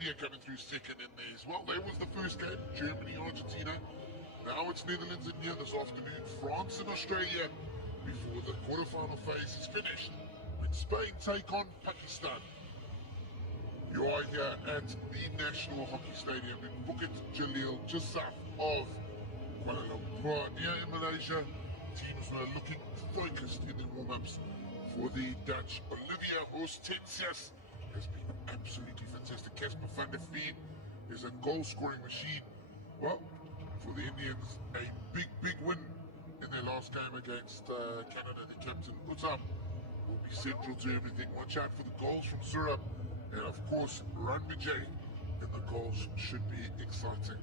India coming through second in there as well. That was the first game, Germany, Argentina. Now it's Netherlands, India this afternoon, France and Australia before the quarterfinal phase is finished, when Spain take on Pakistan. You are here at the National Hockey Stadium in Bukit Jalil, just south of Kuala Lumpur, here in Malaysia. Teams were looking focused in their warm-ups for the Dutch. Olivia Horstensius has been absolutely fantastic. Casper van der Veen is a goal-scoring machine. Well, for the Indians, a big win in their last game against Canada. The captain Uttam will be central to everything. Watch out for the goals from Surab, and of course Ranvijay, and the goals should be exciting.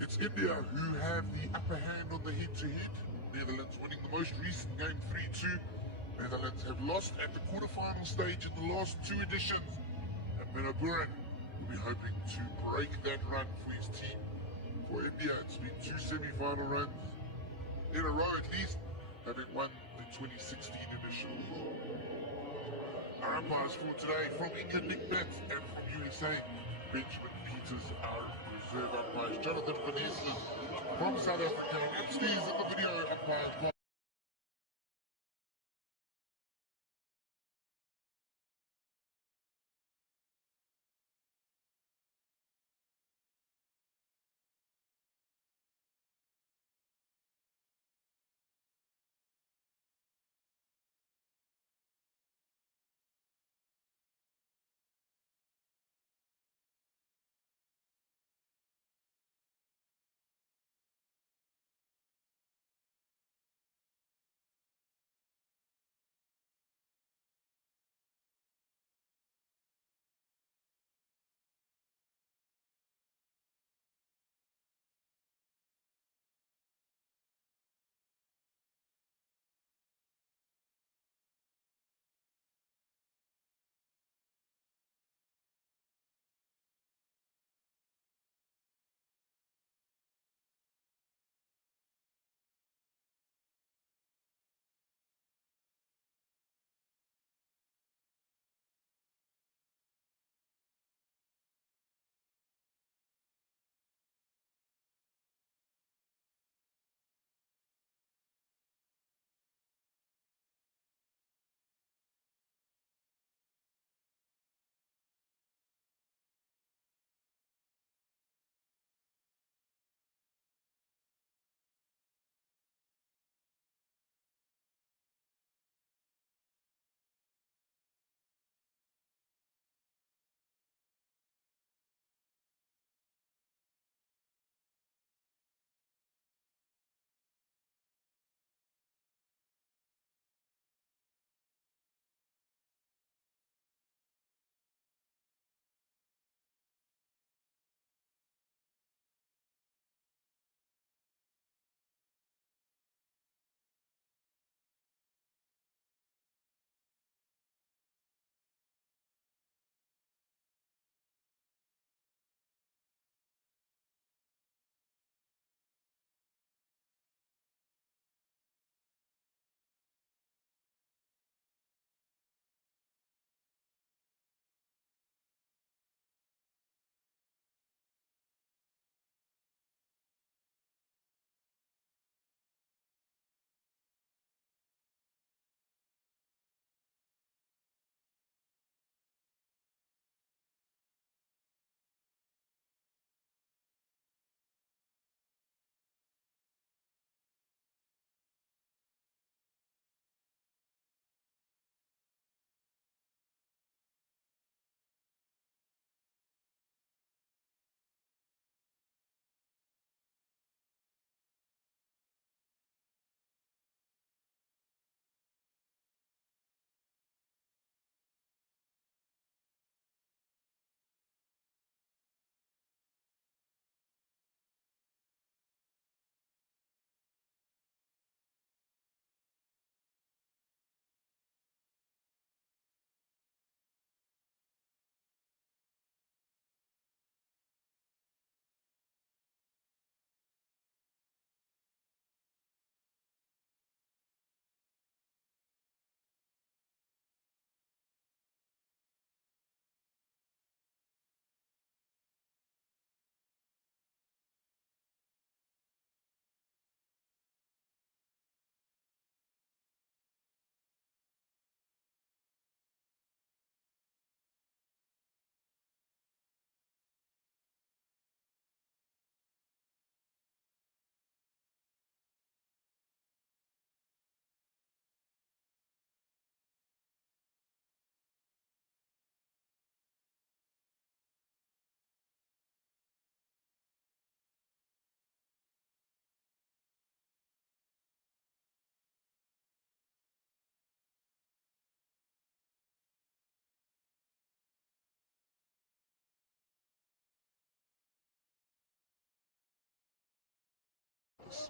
It's India who have the upper hand on the head-to-head. Netherlands winning the most recent game 3-2. Netherlands have lost at the quarterfinal stage in the last two editions, and Manaburan will be hoping to break that run for his team. For India, it's been two semi-final runs in a row at least, having won the 2016 edition. Our umpires for today from England, Nick Betts, and from USA, Benjamin Peters, our reserve umpires. Jonathan Van Heeselen from South Africa, and upstairs at the video umpires.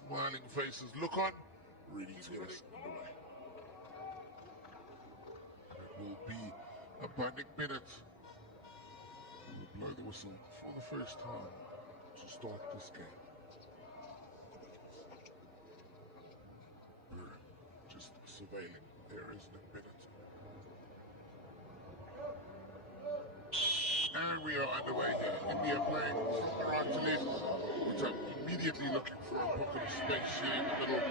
smiling faces look on, ready to get us underway. It will be a binding minute. We will blow the whistle for the first time to start this game. We're just surveilling. There is an minute. And we are underway here. India playing from the right to left. We're immediately looking for a pocket of space here in the middle.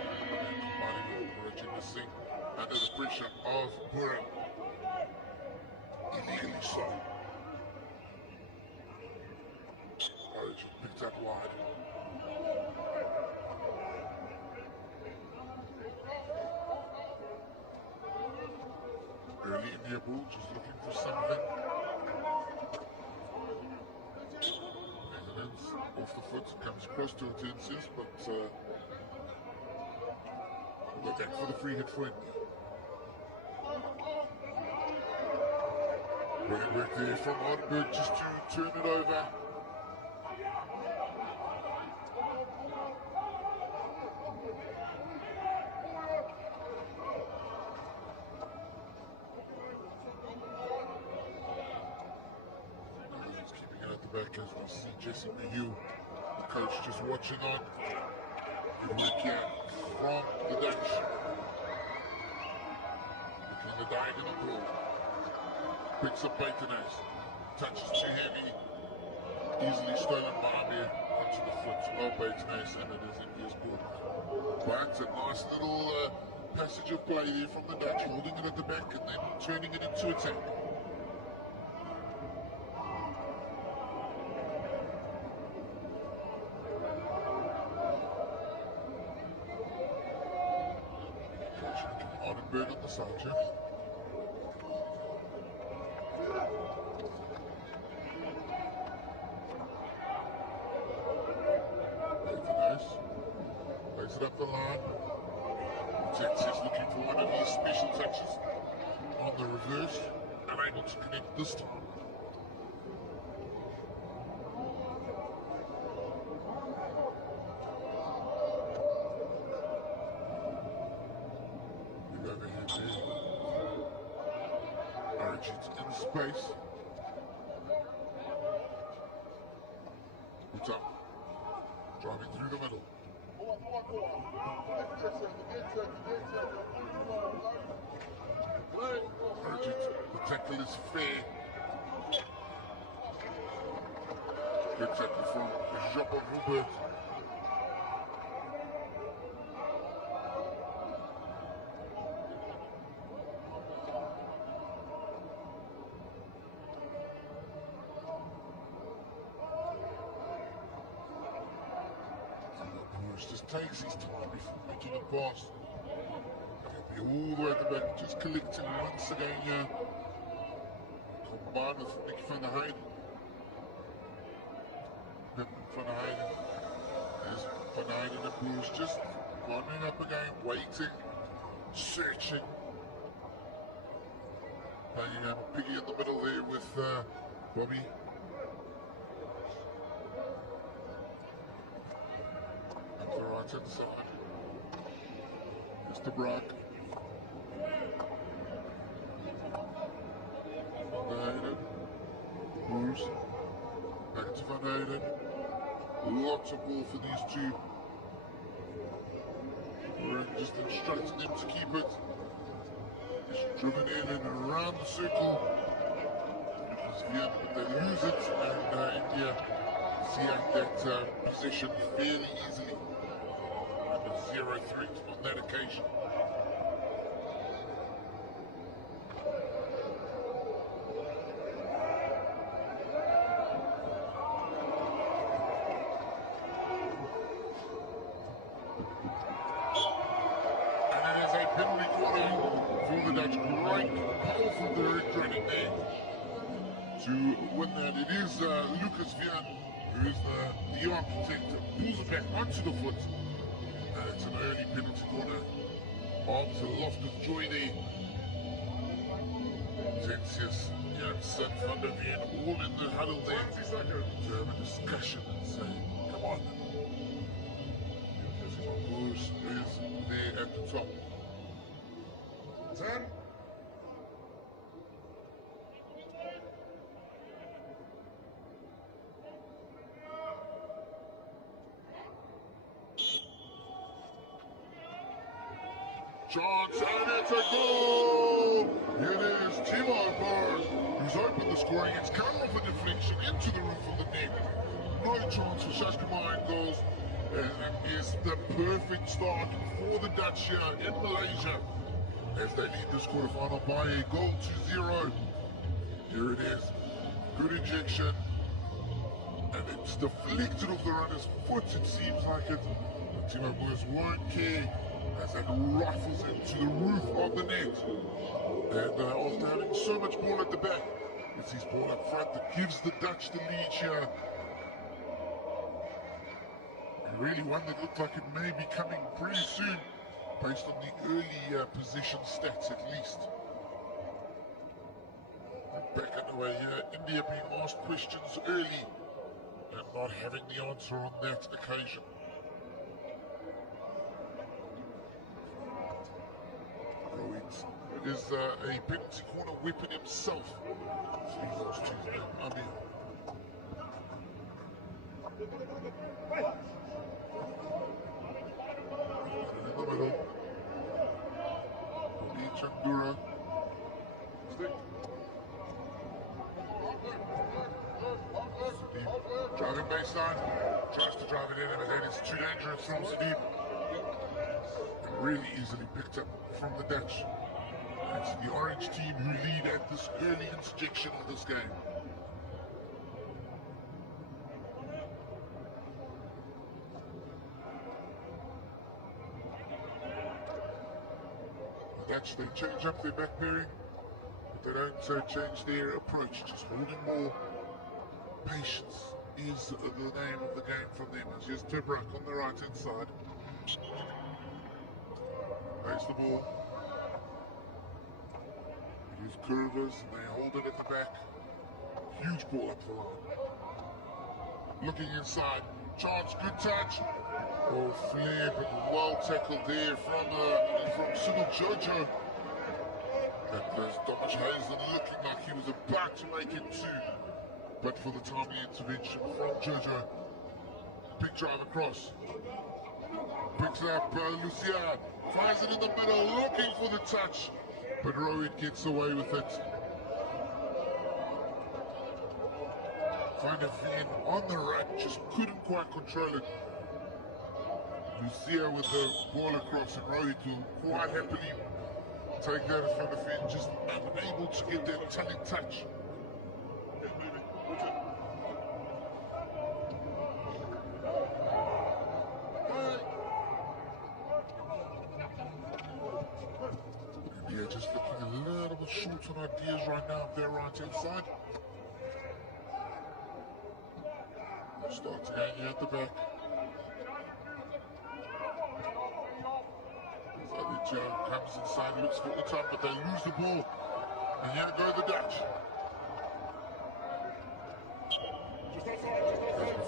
Combining Rajinder Singh under the pressure of Burhan. Illegally so. Origin picked up wide. Early India ball, just looking for something. Netherlands off the foot, comes across to Atensis, but we're back for the free hit for India. Brilliant work there from Onberg just to turn it over. Back as we see Jesse Mahu, the coach, just watching on. Good work here from the Dutch. Looking the diagonal ball. Picks up Baitenes. Touches too heavy. Easily stolen by Amir onto the foot of Baitenes, and it is India's ball. But a nice little passage of play there from the Dutch, holding it at the back and then turning it into attack. Onberg on the side, Jeff. Nice. Plays it up the line. Texas looking for one of his special touches on the reverse. Unable to connect this time. In space. What's up? Driving through the middle. Urgent. The tackle is fair. Good tackle from Joppa Rupert. Just takes his time before making the pass. He'll be all the way at the back, just collecting once again here. Combined with Nick van der Heijden. Pip van der Heijden. There's van der Heijden and Boers just wandering up again, waiting, searching. Playing a piggy in the middle there with Bobby. Right hand side. Mr. Brock. Van der Heijden. Boers. Back to Van der Heijden. Lots of ball for these two. We're just instructing them to keep it. Just driven in and around the circle. But they lose it, and India see that possession fairly easily. 0 threat on that occasion. And it is a penalty corner for the Dutch. Great, powerful direct running there to win that. It is Lucas Vian who is the architect, pulls it back onto the foot. It's an early penalty corner. Arms aloft with joy there. Zensius, Janssen, Van der Veen, all in the huddle there to have a discussion and say, come on. Moose is there at the top. 10. Chance, and it's a goal! It is Timo Burr, who's opened the scoring. It's come off a deflection into the roof of the net. No chance for Shashkamai goals. And it is the perfect start for the Dutch here in Malaysia as they lead this quarterfinal by a goal to 0. Here it is. Good injection. And it's deflected off the runner's foot, it seems like it. But Timo Burr won't care as it rifles into the roof of the net. And after having so much ball at the back, it's his ball up front that gives the Dutch the lead here. And really one that looked like it may be coming pretty soon, based on the early possession stats at least. Back underway here, India being asked questions early and not having the answer on that occasion. Is a penalty corner weapon himself. So he goes to Amir. In the middle. Chandura. Driving baseline. Tries to drive it in, but that is too dangerous from Steve. Really easily picked up from the Dutch. It's the orange team who lead at this early interjection of this game. The Dutch, they change up their back pairing, but they don't change their approach, just holding more. Patience is the name of the game from them. As here's Tebrak on the right hand side. Plays the ball. Use curvers, and they hold it at the back. Huge ball up the line. Looking inside. Chance, good touch. Oh, flare, but well tackled there from Sunil Jojo. That was Dominic Hazen looking like he was about to make it two. But for the timely intervention from Jojo. Big drive across. Picks up Lucia. Fires it in the middle, looking for the touch. But Rohit gets away with it. Van der Veen on the right, just couldn't quite control it. Lucia with the ball across, and Rohit will quite happily take that as Van der Veen, just unable to get that telling touch. Yeah, just looking a little bit short on ideas right now up their right hand side. Starts again here at the back. Zadija comes inside, looks for the top, but they lose the ball. And here go the Dutch.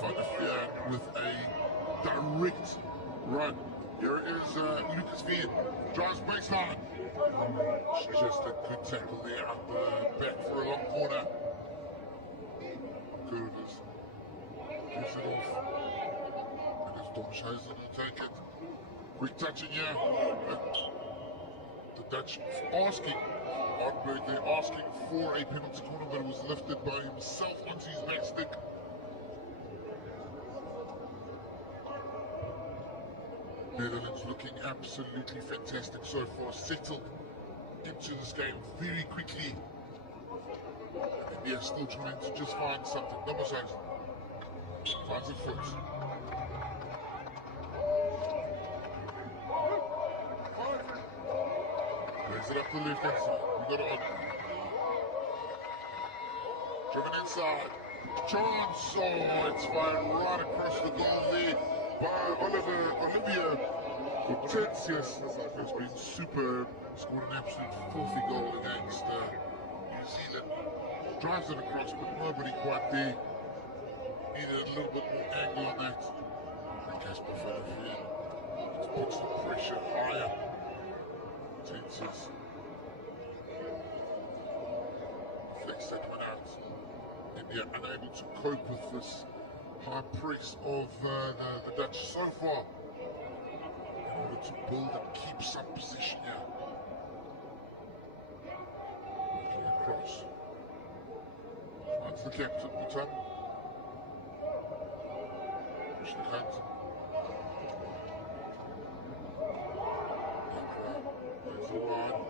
Van der Veen with a direct run. Here is Lucas Veen, drives baseline. Just a good tackle there out the back for a long corner. Curvers gives it off. And it's Dom Scheisen who'll take it. Quick touching here. The Dutch asking, Artberg, they're asking for a penalty corner, but it was lifted by himself onto his back stick. Netherlands looking absolutely fantastic so far, settled into this game very quickly. India still trying to just find something. Number 6 finds a foot. Plays it up the left hand side. We got it on. Driven inside. Chance. Oh, it's fired right across the goal there by Olivia Hortensius. Has been superb. Scored an absolute filthy goal against New Zealand. Drives it across, but nobody quite there. Needed a little bit more angle on that. And Casper Van der Veen puts the pressure higher. Tenses. Flex that one out. India unable to cope with this high press of the Dutch so far in order to build and keep some position here. Working across. Finds the captain, Mutam. Push the cunt. There's the line.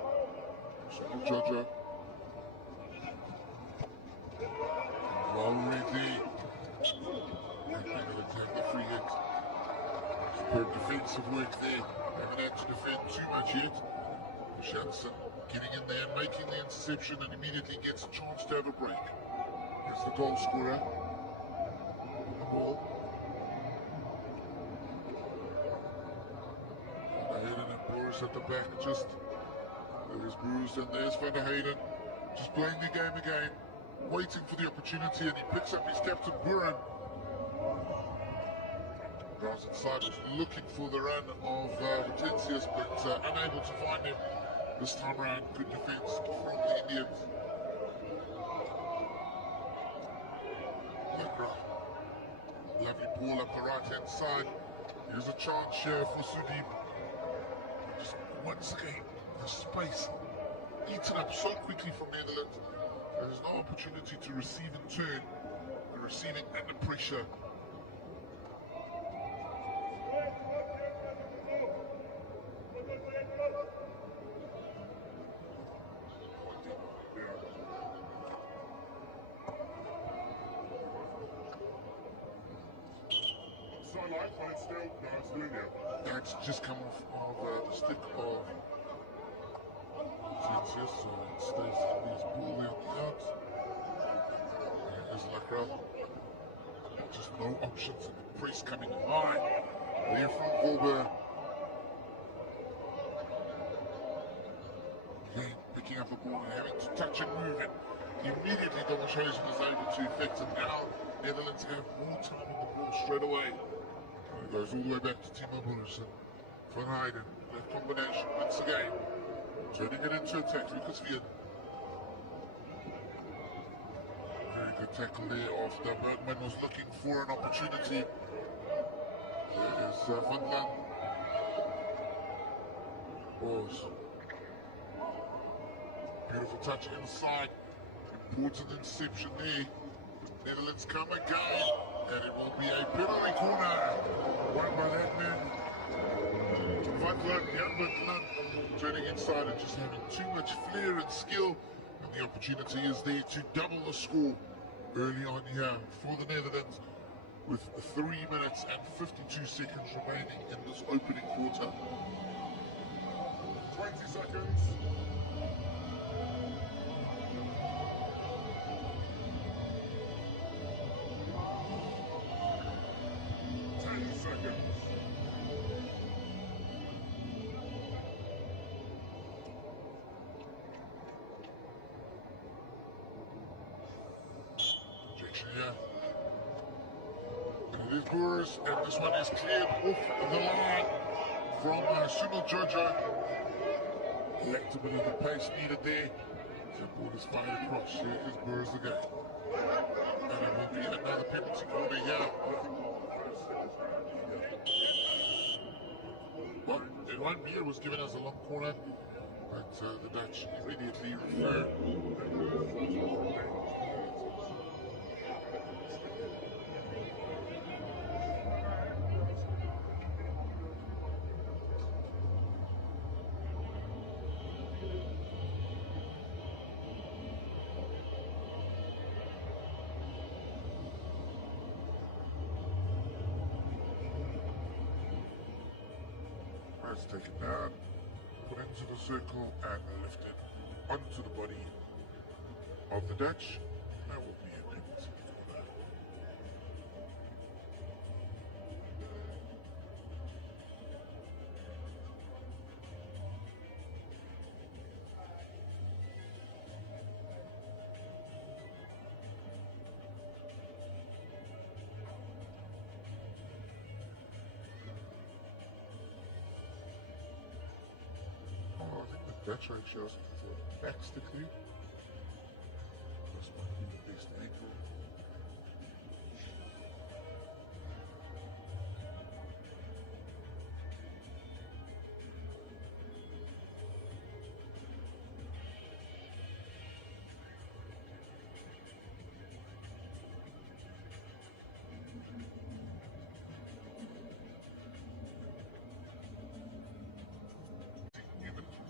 Small Jojo. Already. Let's have the free hit. Superb defensive work there. Haven't had to defend too much yet. Shanson getting in there, making the interception, and immediately gets a chance to have a break. Here's the goal scorer. The ball. Van der Hayden and Boris at the back. Just there's Bruce and there's Van der Hayden. Just playing the game again. Waiting for the opportunity, and he picks up his captain Buran. Drives inside, was looking for the run of Vitencius, but unable to find him. This time around, good defense from the Indians. Lovely ball up the right-hand side. Here's a chance here for Sudeep. Just once again, the space eaten up so quickly from Netherlands. There's no opportunity to receive in turn. The receiving under pressure. That's just come off of the stick of Vitencius, so it stays in his ball out the out. There's Lacroix. Just no options, and the press coming high there from Volber. Again, picking up the ball and having to touch and move it. Immediately Domoshozen was able to effect it. Now Netherlands have more time on the ball straight away. It goes all the way back to Timo Boris and Van Hayden. That combination once again. Turning it into attack, Lucas Vian. Very good tackle there after Bergman was looking for an opportunity. There is Van Lan. Beautiful touch inside. Important interception there. Netherlands come again. And it will be a penalty corner. Won by that man. Van Lan, turning inside and just having too much flair and skill, and the opportunity is there to double the score early on here for the Netherlands with 3 minutes and 52 seconds remaining in this opening quarter. 20 seconds. And it is Boris, and this one is cleared off the line from Sunil Jojo. Lacked a bit of the pace needed there. So ball is fired across. Here is Boris again. And it will be another penalty corner here. Well, it won't be. It was given as a long corner, but the Dutch immediately refer. Taken down, put into the circle and lifted onto the body of the Dutch. That will be a penalty corner. That's right, she asked for a back stick there. This might be the best angle.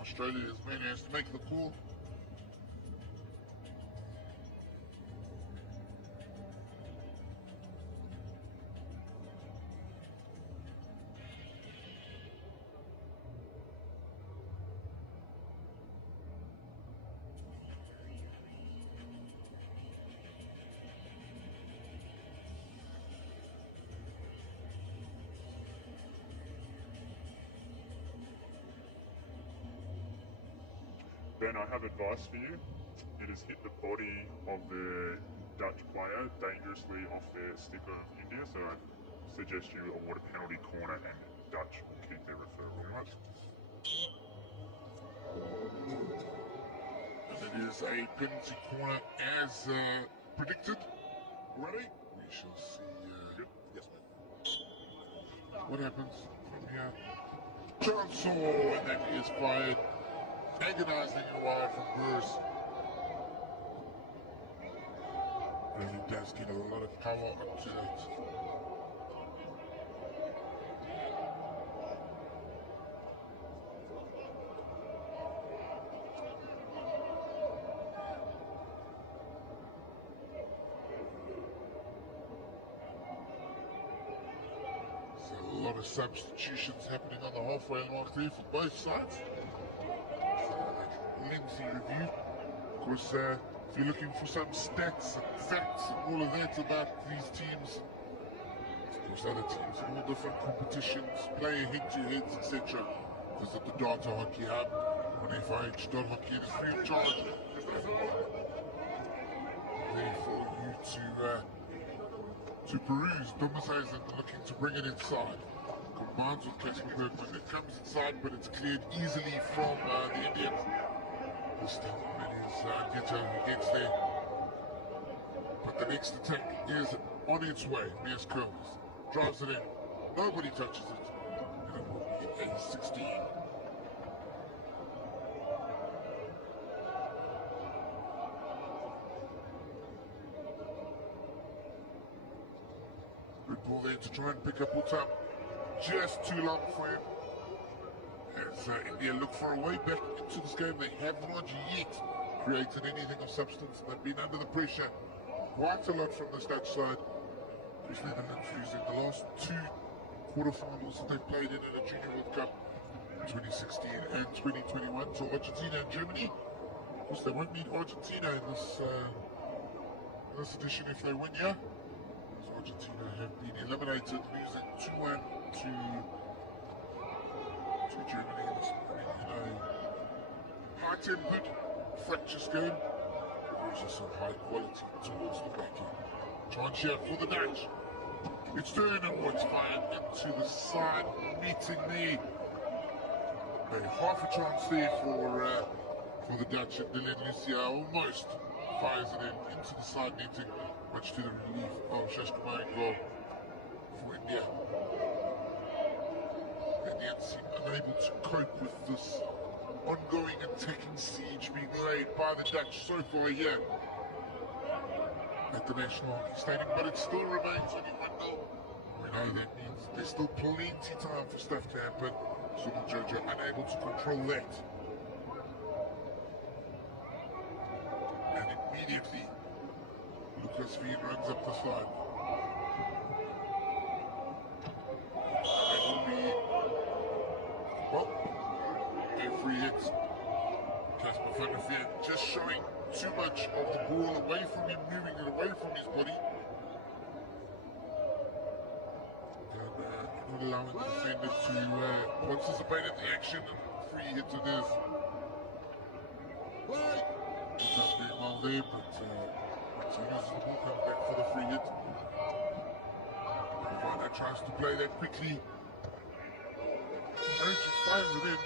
Australia's man has to make the call. Ben, I have advice for you. It has hit the body of the Dutch player dangerously off the stick of India, so I suggest you award a penalty corner and Dutch will keep their referral. Very much. And it is a penalty corner as predicted already. We shall see yes, what happens from here. Chancellor, and that is fired. Agonizing wide from Bruce. Really does get a lot of power onto that. So a lot of substitutions happening on the halfway mark there for both sides. Lengthy review. Of course, if you're looking for some stats and facts and all of that about these teams, of course, other teams in all different competitions, player head-to-heads, etc. Visit the Data Hockey Hub on FIH.hockey. It is free of charge. There for you to peruse. Domicize it, looking to bring it inside. Combines with Casper Bergman. It comes inside, but it's cleared easily from the Indians. This time it is Ghetto who gets there. But the next attack is on its way. Mias Curls drives it in. Nobody touches it. And it will be a 16. Good ball there to try and pick up what's up. Just too long for him. As India look for a way back into this game, they have not yet created anything of substance. They've been under the pressure quite a lot from this Dutch side, especially the Netherlands in the last two quarterfinals that they've played in a Junior World Cup, 2016 and 2021. So Argentina and Germany, of course, they won't need Argentina in this edition if they win here. So Argentina have been eliminated, losing 2-1 to Germany in this high-tempered, fractious game. There's also some high quality towards the back end. Chance here for the Dutch. It's turned and what's fired into the side, meeting the half a chance there for the Dutch, and Dylan Lucia almost fires it into the side netting, much to the relief of Shashkumar goal for India. Indians seem unable to cope with this ongoing attacking siege being laid by the Dutch so far here at the National Hockey Stadium, but it still remains only 1-0. We know that means there's still plenty time for stuff to happen, so the judge are unable to control that. And immediately, Lucas Veen runs up the side. It will be, well, a free hit. Casper van der Veer just showing too much of the ball away from him, moving it away from his body. And not allowing the defender to participate in the action, and free hit it is. It's not doing well there, but Martinez will come back for the free hit. Ivana tries to play that quickly. And she fires it in.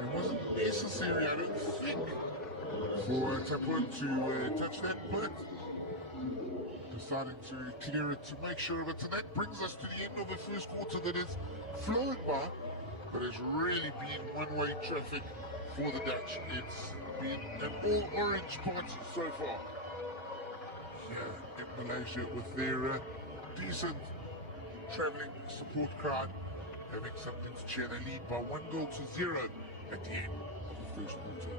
It wasn't necessary, I don't think, for Tapun to touch that, but deciding to clear it to make sure of it. And that brings us to the end of the first quarter that has flown by, but has really been one-way traffic for the Dutch. It's been an all-orange party so far here in Malaysia, with their decent travelling support crowd having something to cheer. They lead by 1-0 at the end of the first quarter.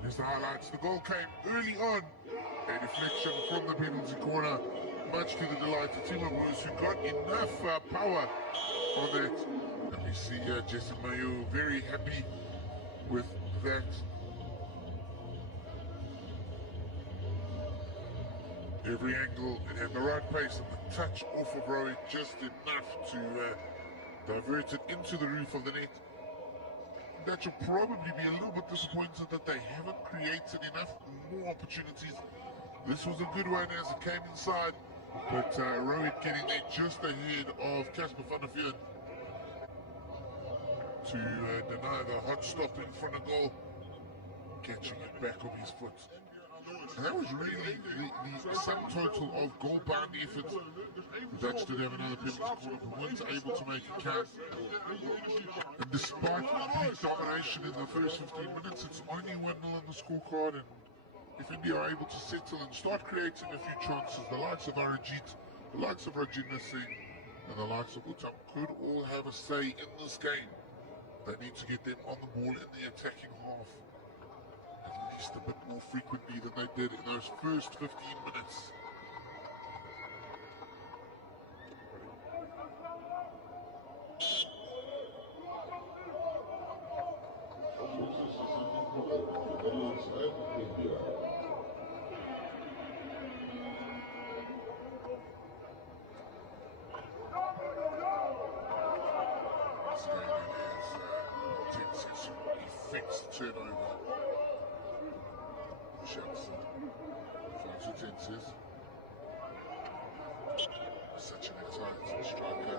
Here's the highlights. The goal came early on. A deflection from the penalty corner, much to the delight of Timo Boers, who got enough power on that. And we see Jason Mayo very happy with that. Every angle, it had the right pace, and the touch off of Rowan just enough to divert it into the roof of the net. That should probably be a little bit disappointed that they haven't created enough more opportunities. This was a good one as it came inside, but Rowan getting there just ahead of Casper van der Veer to deny the hot stop in front of goal, catching it back on his foot. And that was really the sum total of goal-bound efforts. The Dutch did have another penalty corner, but weren't able to make it count. And despite complete domination in the first 15 minutes, it's only 1-0 on the scorecard. And if India are able to settle and start creating a few chances, the likes of Arijit, the likes of Rajendra Singh, and the likes of Uttam could all have a say in this game. They need to get them on the ball in the attacking half at least a bit more frequently than they did in those first 15 minutes. Turnover. Shots. Far too tenses. Such an exciting striker.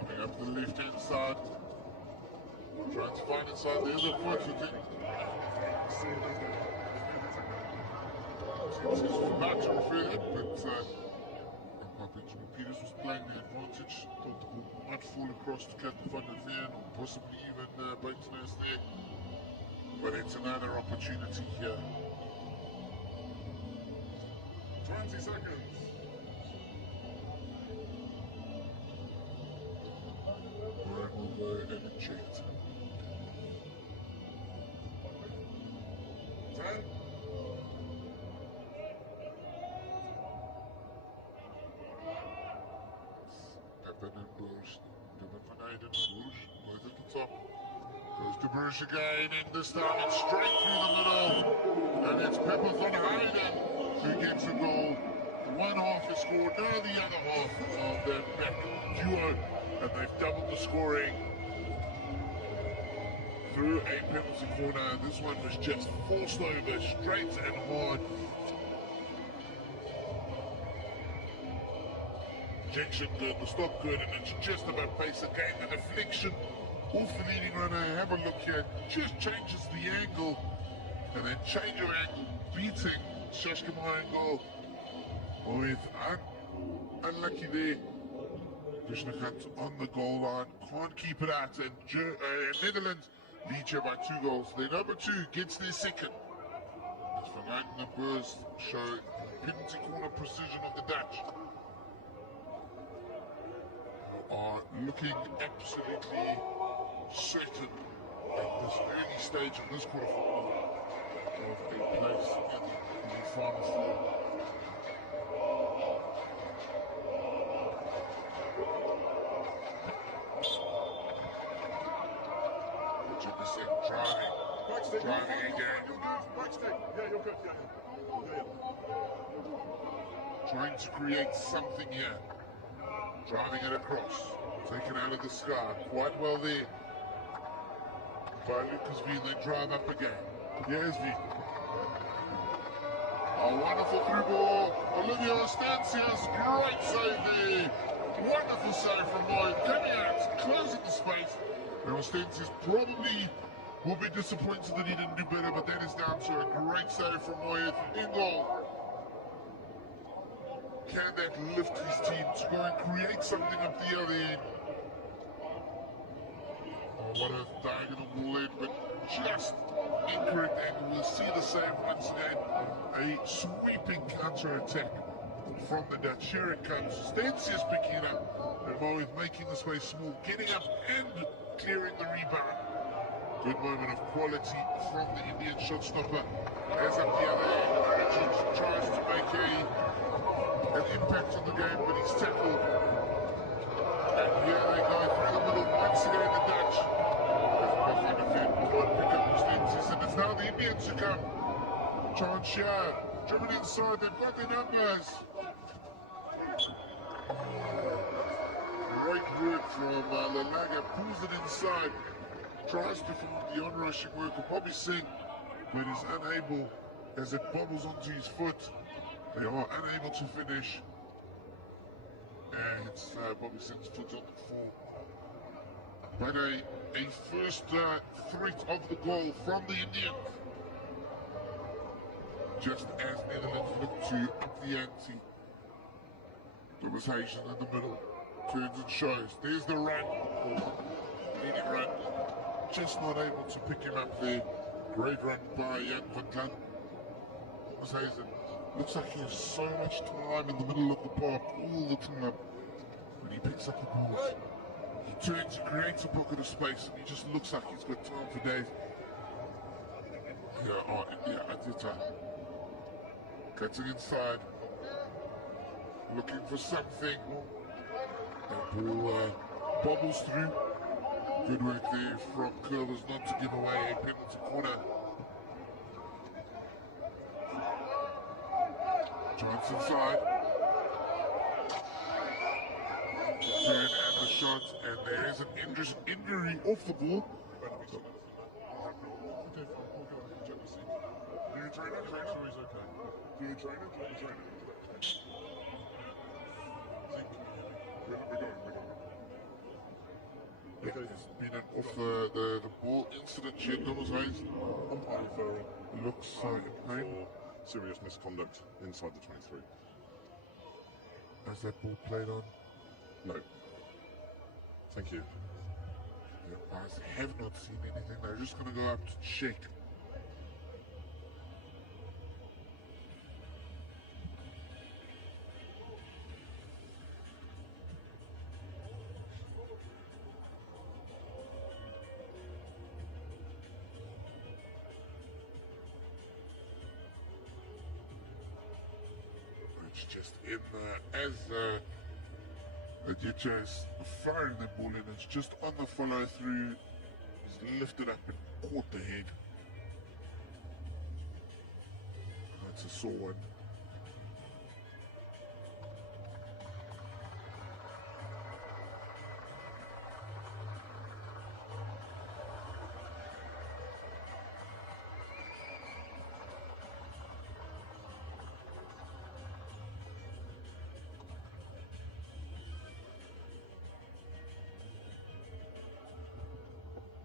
Coming up the left hand side. Trying to find inside. There's a foot. Tenses was about to refer that, but Peters was playing the advantage. Thought the ball might fall across to Casper van der Veer, or possibly even Buitenhuis there. But it's another opportunity here. 20 seconds. And it checked. 10. Both at the top. Goes to Bruce again, and this time it's straight through the middle. And it's Pepper van Heijden who gets a goal. One half is scored, now the other half of the back duo. And they've doubled the scoring through a penalty corner. This one was just forced over, straight and hard. Injection good, the stop good, and it's just about pace again. The deflection off the leading runner. Have a look here. Just changes the angle, and then change of angle, beating Shashkamai and goal. With unlucky there. Krishnakant on the goal line, can't keep it out, and Netherlands lead you by 2 goals. Their number 2 gets their second. As Van Eyck and the Boers show penalty corner precision of the Dutch, are looking absolutely certain at this early stage of this quarter final of a place in the final four. Driving again. Yeah, you're good. Yeah. Trying to create something here. Driving it across. Taken out of the sky. Quite well there by Lucas V. They drive up again. Here's V. A wonderful through ball. Olivia Ostancias, great save there. Wonderful save from Moy. Coming out, closing the space. And Ostancias probably will be disappointed that he didn't do better, but that is down to a great save from Moy in goal. Can that lift his team to go and create something up the other end? Oh, what a diagonal ball in, but just incorrect, and we'll see the save once again. A sweeping counter-attack from the Dutch. Here it comes. Stancia's picking it up, and Moe making the space small, getting up and clearing the rebound. Good moment of quality from the Indian shot stopper. As up the other end, Richard tries to make an impact on the game, but he's tackled. And here they go through the middle once again, the Dutch. As Bafana can't pick up the Stancias, and it's now the Indians who come. Chance here, driven inside, they've got the numbers. Great work from Lalaga, pulls it inside, tries to perform the on-rushing work of Bobby Singh, but is unable as it bobbles onto his foot. They are unable to finish, and it's Bobby Singh's foot on the floor. But a first threat of the goal from the Indians, just as Netherlands look to up the ante. Thomas Haitian in the middle, turns and shows. There's the run, leading run, just not able to pick him up there. Great run by Jan van Glan. Thomas Haitian looks like he has so much time in the middle of the park all the time. When he picks up the ball, he turns, he creates a pocket of space, and he just looks like he's got time for days. Yeah, Adita. Cutting inside, looking for something. The ball bobbles through. Good work there from Curvers not to give away a penalty corner. Chance inside. The turn and the shot, and there is an injury off the ball. Do you train it? Sure, he's okay. Do you train it? Do you train it? We're going. Yeah, there's been an off the ball incident here. Thomas Hayes Umpire referral. looks in pain. For serious misconduct inside the 23. As that ball played on. No. Thank you. The umpires have not seen anything. They're just going to go up to check. Just in as the Ditcher is firing the ball in, it's just on the follow through, he's lifted up and caught the head. That's a sore one.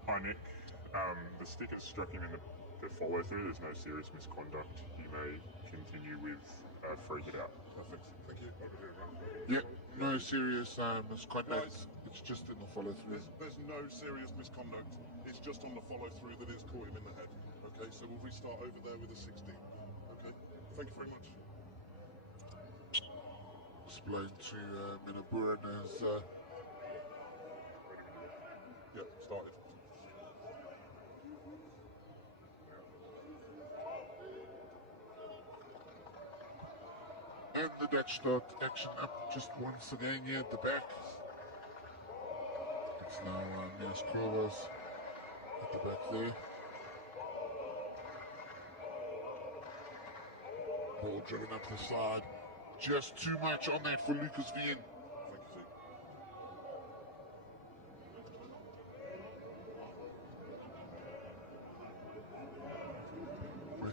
Hi Nick, the stick has struck him in the follow through. There's no serious misconduct. You may continue with free hit out. Perfect. Thank you. Over here, right? Yeah, no serious misconduct. It's just in the follow through. There's no serious misconduct. It's just on the follow through that it's caught him in the head. Okay, so we'll restart over there with a 16. Okay, thank you very much. Explain to Minaburan as Yeah, started. and the Dutch start action up just once again here at the back. It's now Minas Krovas at the back there. Ball driven up the side. Just too much on that for Lucas Vien. Thank you,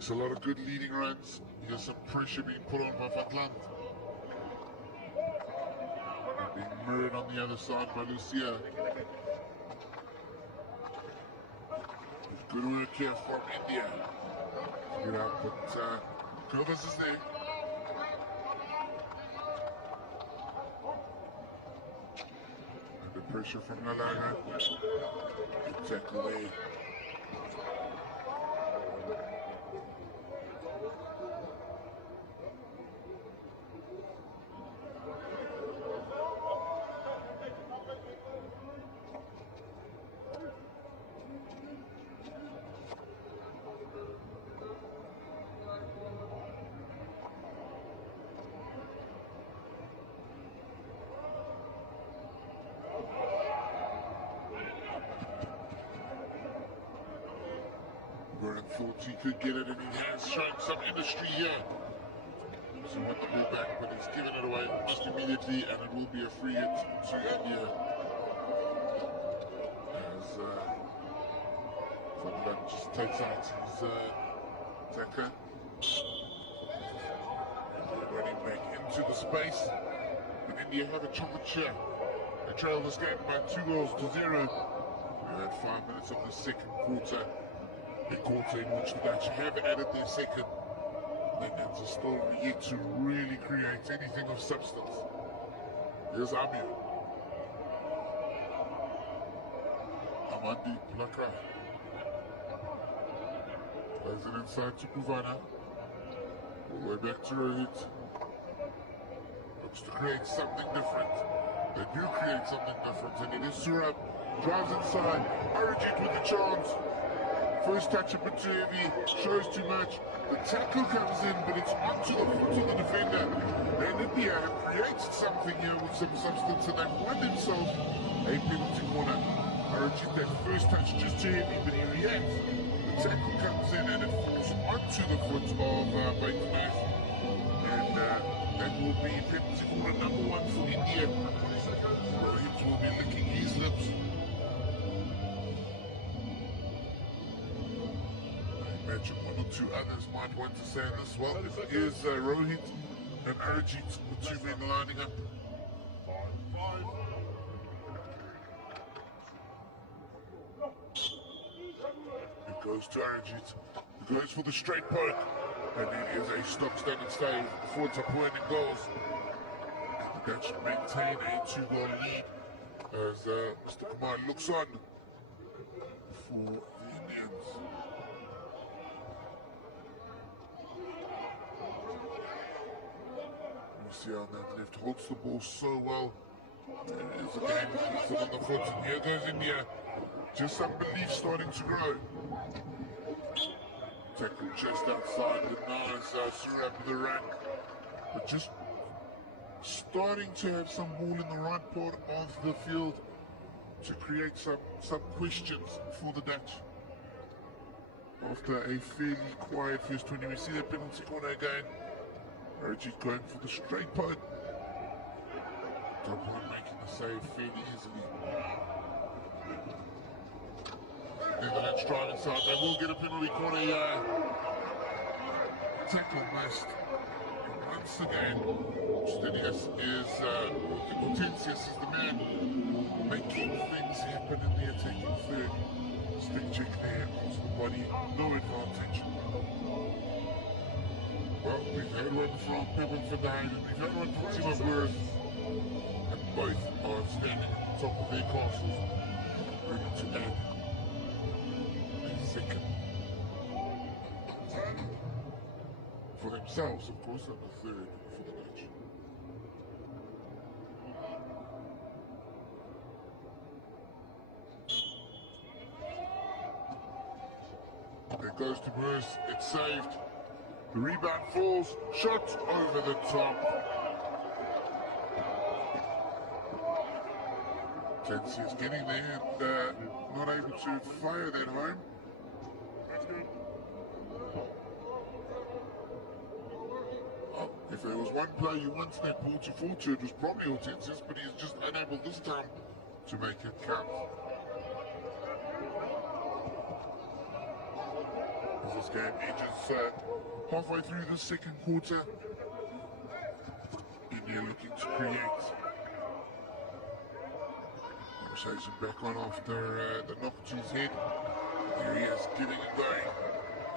Zeke. Makes a lot of good leading runs. Here's some pressure being put on by Vatland. Being mirrored on the other side by Lucia. Good work here from India. Get out, but Kovas is there. Under pressure from Nalaga. Good tackle there. Vernon thought he could get it, and he has shown some industry here. So he wants to go back, but he's given it away almost immediately, and it will be a free hit to India. As Sunderland just takes out his attacker. Running back into the space, and India have a challenge here. They trail this game by 2-0. We had 5 minutes of the second quarter. A quarter in which the Dutch have added their second. Netherlands are still yet to really create anything of substance. Here's Amir. Amandi Plaka. Plays it inside to Kuvana. All the way back to Rohit. Looks to create something different. They do create something different, and it is Surab. Drives inside. Arijit with the chance. First touch a bit too heavy, shows too much. The tackle comes in, but it's onto the foot of the defender. And India have created something here with some substance, and they've won themselves a penalty corner. Arijit, that first touch just too heavy, but he reacts. The tackle comes in, and it falls onto the foot of Baitmath. And that will be penalty corner number 1 for India. Rohit will be licking his lips. Imagine 1 or 2 others might want to say this. Well, here's Rohit and Arijit, the 2 men lining up. It goes to Arijit. He goes for the straight poke. And it is a stop, stand and stay for Tapuan in goals. The Dutch maintain a 2-goal lead as Mr. Kumar looks on for the Indians. See how that left holds the ball so well. There is again, keeps it on the foot, and here goes India. Just some belief starting to grow. Tackle just outside, but now it's Surab with the run. But just starting to have some ball in the right part of the field to create some questions for the Dutch. After a fairly quiet first 20, we see the penalty corner again. Arijit going for the straight poke. Tapuan making the save fairly easily. Netherlands drive inside. They will get a penalty corner here. Tackle missed. And once again, Stenius is, Hortensius is the man making things happen in the attacking third. Stick check there onto the body. No advantage. Well, we've had one from Pebble for Dine, and we've had one from Timo Burris, and both are standing on top of their castles, ready to add a second for themselves, of course, and a third for the Dutch. There goes to Burris, it's saved. The rebound falls, shot over the top. Tensi is getting there and not able to fire that home. Oh, if there was one player you once had pulled to fortune, it was probably Hortensius, but he's just unable this time to make it count. this game edges halfway through the second quarter. India looking to create. Conversation back on after the knock to his head. Here he is, giving and going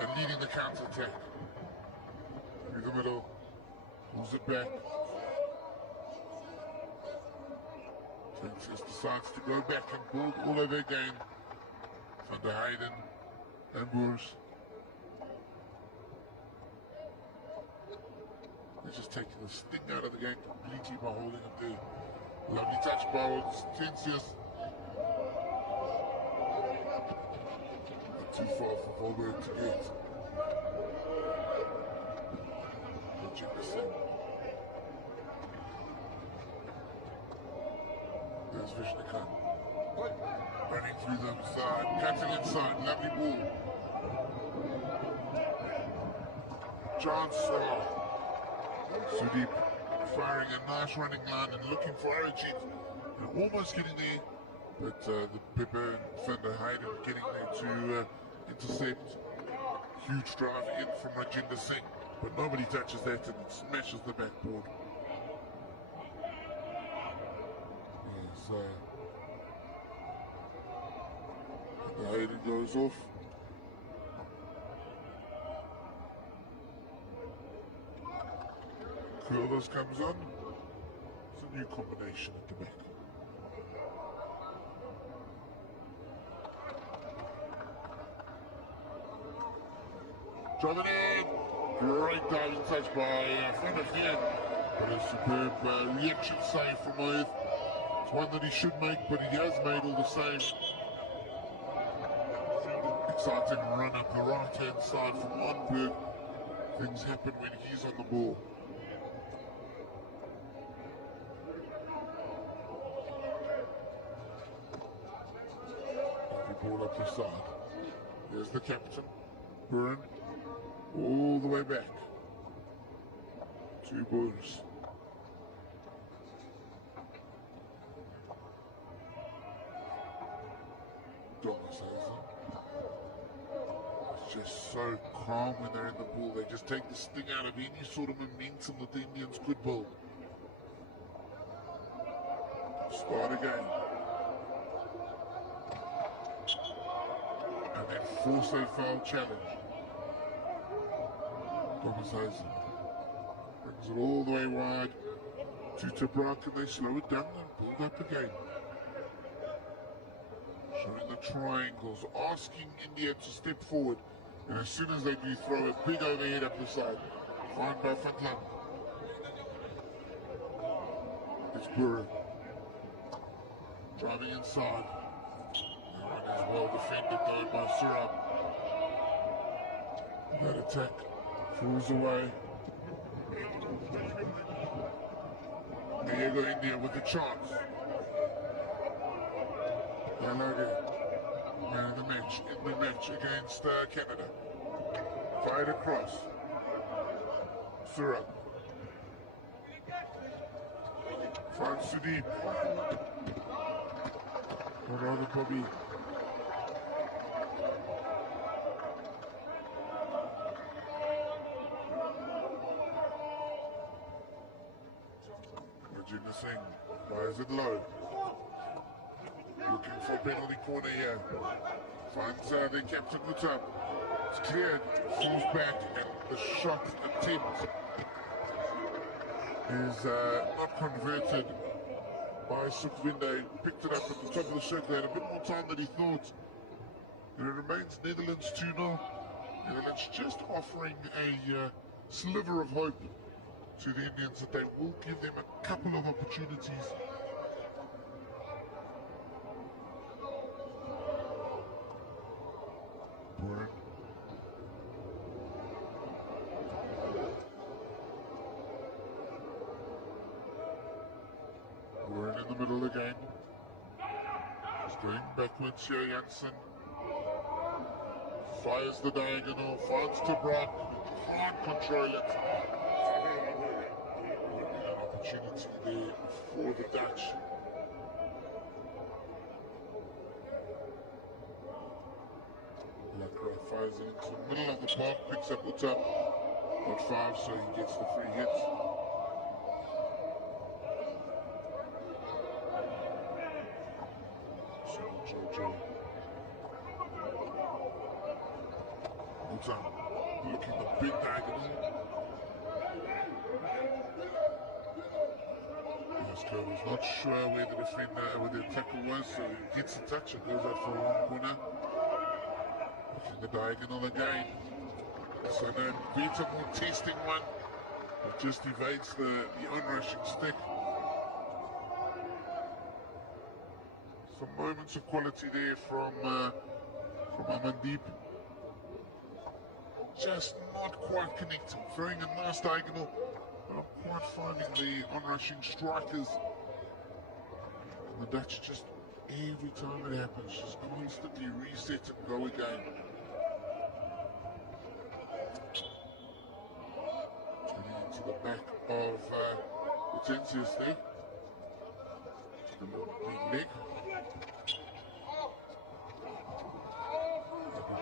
and leading the counter-attack. Through the middle, pulls it back. Princess decides to go back and build all over again. Van der Heijden and Boers. They're just taking the sting out of the game completely by holding it there. Lovely touch by Tensius. Not too far for Volberg to get. There's Vishnakan. Running through the side, cutting inside, lovely ball. Chance, Sudeep firing a nice running line and looking for origin. Almost getting there, but the Pepper and Van der Heijden getting there to intercept. Huge drive in from Rajinder Singh, but nobody touches that and it smashes the backboard. Yes, Van der Heijden goes off. Curlers comes on. It's a new combination at the back. Driving in. Great diving touch by Van der Heijden. But a superb reaction save from Oath. It's one that he should make, but he has made all the same. Exciting run up the right-hand side from Onberg. Things happen when he's on the ball. Ball up the side. There's the captain, Burn, all the way back. Two Boers. Thomas it's just so calm when they're in the ball. They just take the sting out of any sort of momentum that the Indians could build. Start again. And then force a foul challenge. Thomas brings it all the way wide to Tabrak, and they slow it down and build up again. Showing the triangles, asking India to step forward. And as soon as they do, throw a big overhead up the side. Fine by Fatlan. It's Burr. Driving inside. That one is well defended though by Surab. That attack falls away. There you go, India with the chance. Hello, man of the match, in the match against Canada. Fired across. Surab. Finds Sudeep. Or rather Bobby. Rajinder Singh buys it low. Looking for a penalty corner here. Finds the captain Mutam. It's cleared, falls back, and the shot attempt is not converted by Sukhvinde. Picked it up at the top of the circle, had a bit more time than he thought. And it remains Netherlands 2-0. Netherlands just offering a sliver of hope to the Indians that they will give them a couple of opportunities. Burn. Burn in the middle again. He's going backwards here, Janssen. Fires the diagonal, finds Tabrak, can't control it. An opportunity there for the Dutch. Drives into the middle of the park, picks up the top. Got 5, so he gets the free hit. So Jojo. Looking the big diagonal. Oscar was not sure where the defender, where the attacker was, so he gets the touch and goes out for a long corner. Looking the diagonal again. So then beats a more testing one. It just evades the on-rushing stick. Some moments of quality there from Amandeep. Just not quite connecting. Throwing a nice diagonal, but not quite finding the on-rushing strikers. And the Dutch just, every time it happens, just constantly reset and go again. Turning into the back of Hortensius there. Big leg.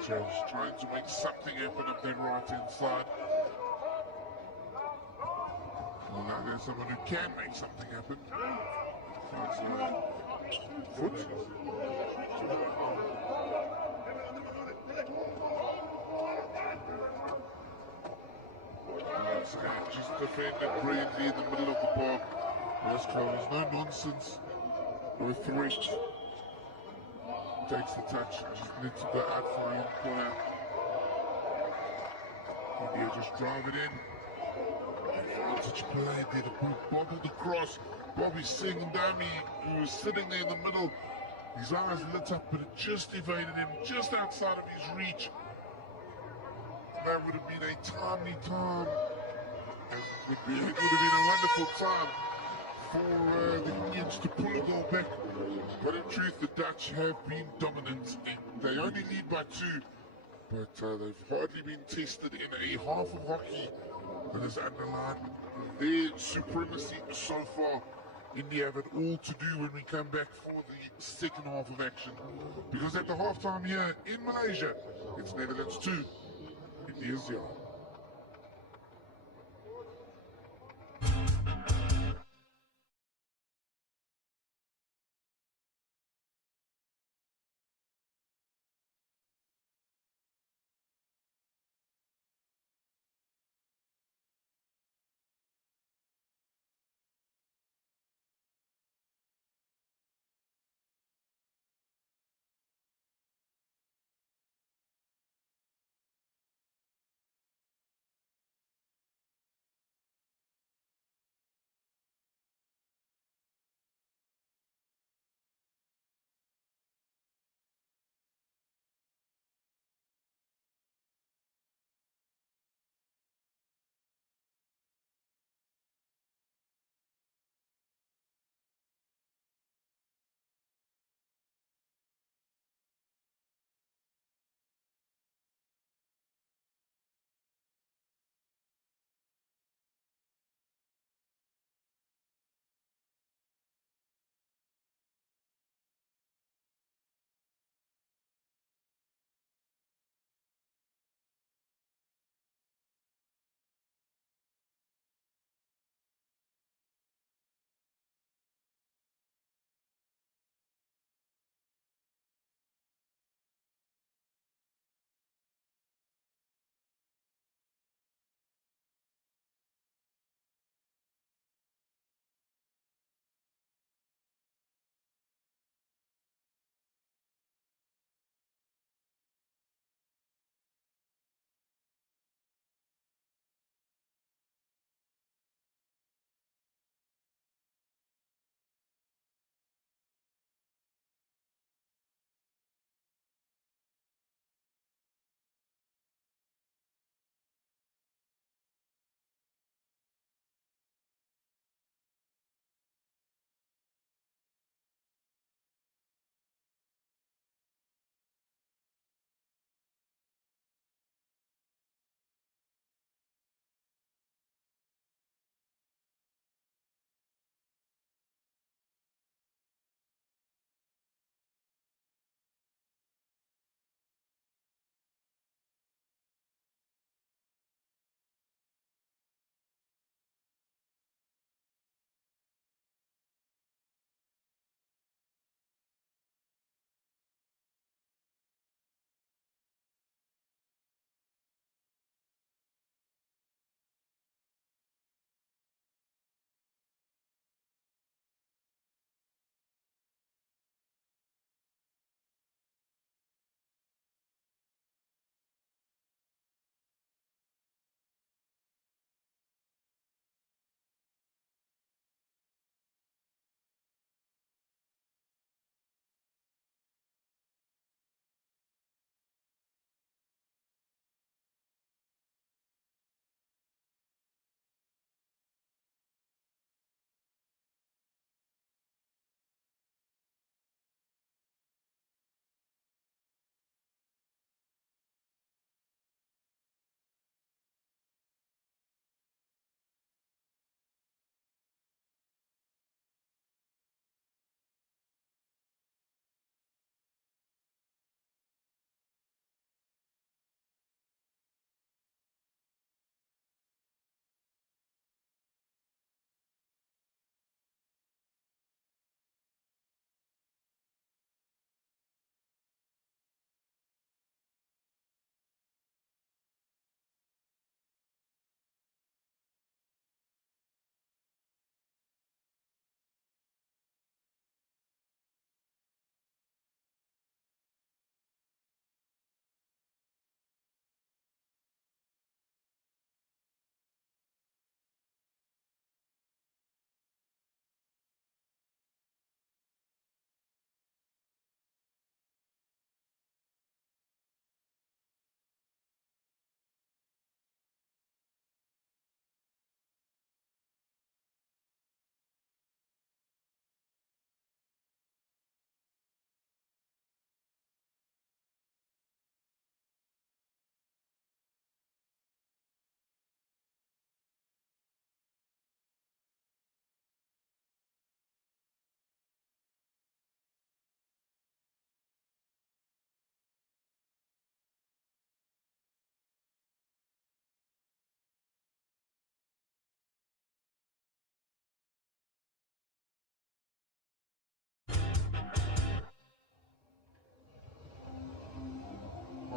Just trying to make something happen up there right inside. Well, now there's someone who can make something happen. Finds a foot. Just defended brilliantly in the middle of the park. Yes, Carlos, no nonsense. No threat. Takes the touch, just needs to go out for a long corner. India just drive it in. Advantage play there, the ball bobbled across. Bobby Singhdami, who was sitting there in the middle, his eyes lit up, but it just evaded him, just outside of his reach. That would have been a timely time. It would have been a wonderful time for the Indians to pull a goal back. But in truth, the Dutch have been dominant. They only lead by 2, but they've hardly been tested in a half of hockey that has underlined their supremacy so far. India have it all to do when we come back for the second half of action. Because at the halftime here in Malaysia, it's Netherlands 2, India 0.